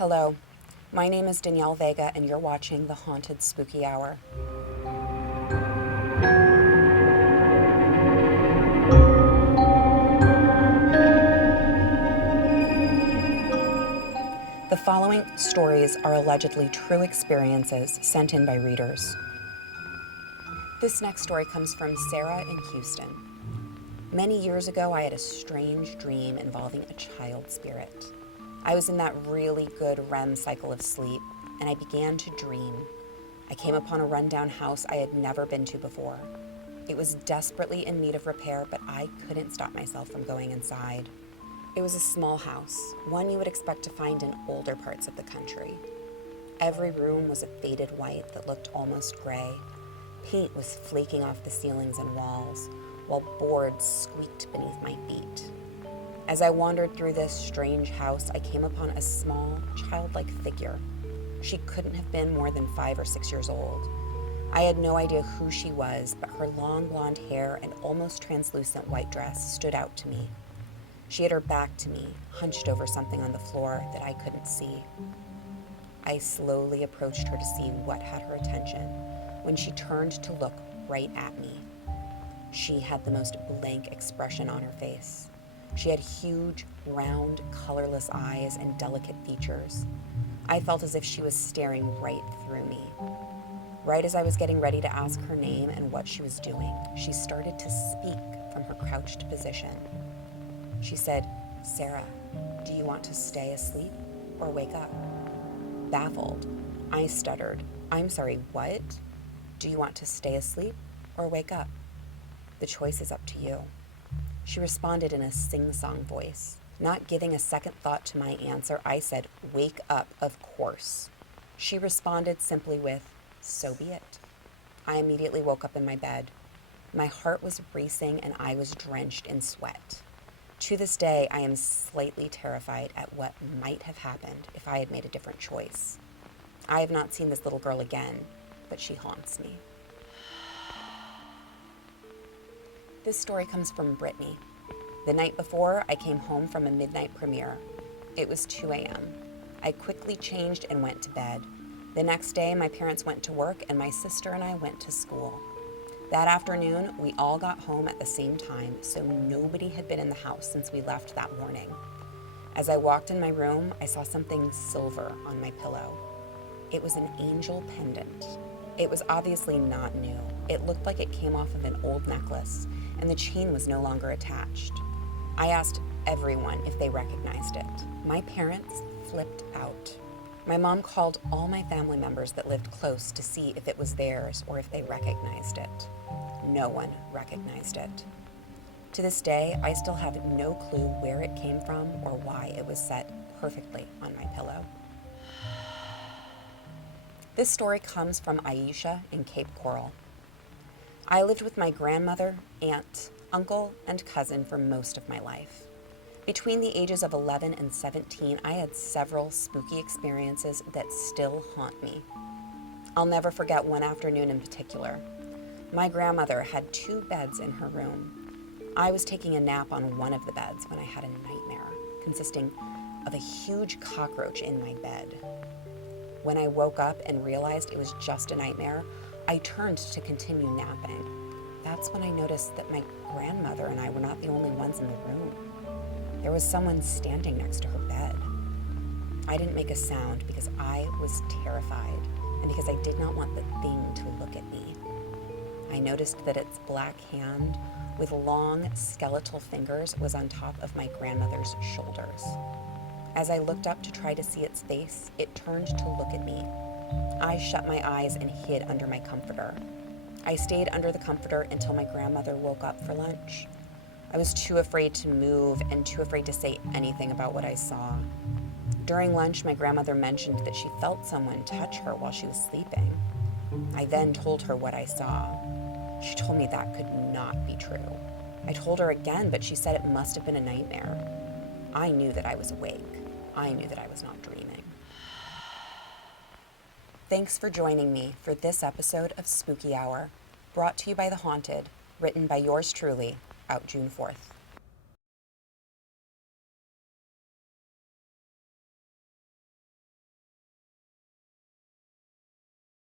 Hello, my name is Danielle Vega, and you're watching The Haunted Spooky Hour. The following stories are allegedly true experiences sent in by readers. This next story comes from Sarah in Houston. Many years ago, I had a strange dream involving a child spirit. I was in that really good REM cycle of sleep, and I began to dream. I came upon a rundown house I had never been to before. It was desperately in need of repair, but I couldn't stop myself from going inside. It was a small house, one you would expect to find in older parts of the country. Every room was a faded white that looked almost gray. Paint was flaking off the ceilings and walls, while boards squeaked beneath my feet. As I wandered through this strange house, I came upon a small, childlike figure. She couldn't have been more than 5 or 6 years old. I had no idea who she was, but her long blonde hair and almost translucent white dress stood out to me. She had her back to me, hunched over something on the floor that I couldn't see. I slowly approached her to see what had her attention when she turned to look right at me. She had the most blank expression on her face. She had huge, round, colorless eyes and delicate features. I felt as if she was staring right through me. Right as I was getting ready to ask her name and what she was doing, she started to speak from her crouched position. She said, "Sarah, do you want to stay asleep or wake up?" Baffled, I stuttered, "I'm sorry, what? Do you want to stay asleep or wake up? The choice is up to you." She responded in a sing-song voice. Not giving a second thought to my answer, I said, "Wake up, of course." She responded simply with, "So be it." I immediately woke up in my bed. My heart was racing and I was drenched in sweat. To this day, I am slightly terrified at what might have happened if I had made a different choice. I have not seen this little girl again, but she haunts me. This story comes from Brittany. The night before, I came home from a midnight premiere. It was 2 a.m. I quickly changed and went to bed. The next day, my parents went to work and my sister and I went to school. That afternoon, we all got home at the same time, so nobody had been in the house since we left that morning. As I walked in my room, I saw something silver on my pillow. It was an angel pendant. It was obviously not new. It looked like it came off of an old necklace, and the chain was no longer attached. I asked everyone if they recognized it. My parents flipped out. My mom called all my family members that lived close to see if it was theirs or if they recognized it. No one recognized it. To this day, I still have no clue where it came from or why it was set perfectly on my pillow. This story comes from Aisha in Cape Coral. I lived with my grandmother, aunt, uncle, and cousin for most of my life. Between the ages of 11 and 17, I had several spooky experiences that still haunt me. I'll never forget one afternoon in particular. My grandmother had 2 beds in her room. I was taking a nap on one of the beds when I had a nightmare consisting of a huge cockroach in my bed. When I woke up and realized it was just a nightmare, I turned to continue napping. That's when I noticed that my grandmother and I were not the only ones in the room. There was someone standing next to her bed. I didn't make a sound because I was terrified and because I did not want the thing to look at me. I noticed that its black hand with long skeletal fingers was on top of my grandmother's shoulders. As I looked up to try to see its face, it turned to look at me. I shut my eyes and hid under my comforter. I stayed under the comforter until my grandmother woke up for lunch. I was too afraid to move and too afraid to say anything about what I saw. During lunch, my grandmother mentioned that she felt someone touch her while she was sleeping. I then told her what I saw. She told me that could not be true. I told her again, but she said it must have been a nightmare. I knew that I was awake. I knew that I was not dreaming. Thanks for joining me for this episode of Spooky Hour, brought to you by The Haunted, written by yours truly, out June 4th.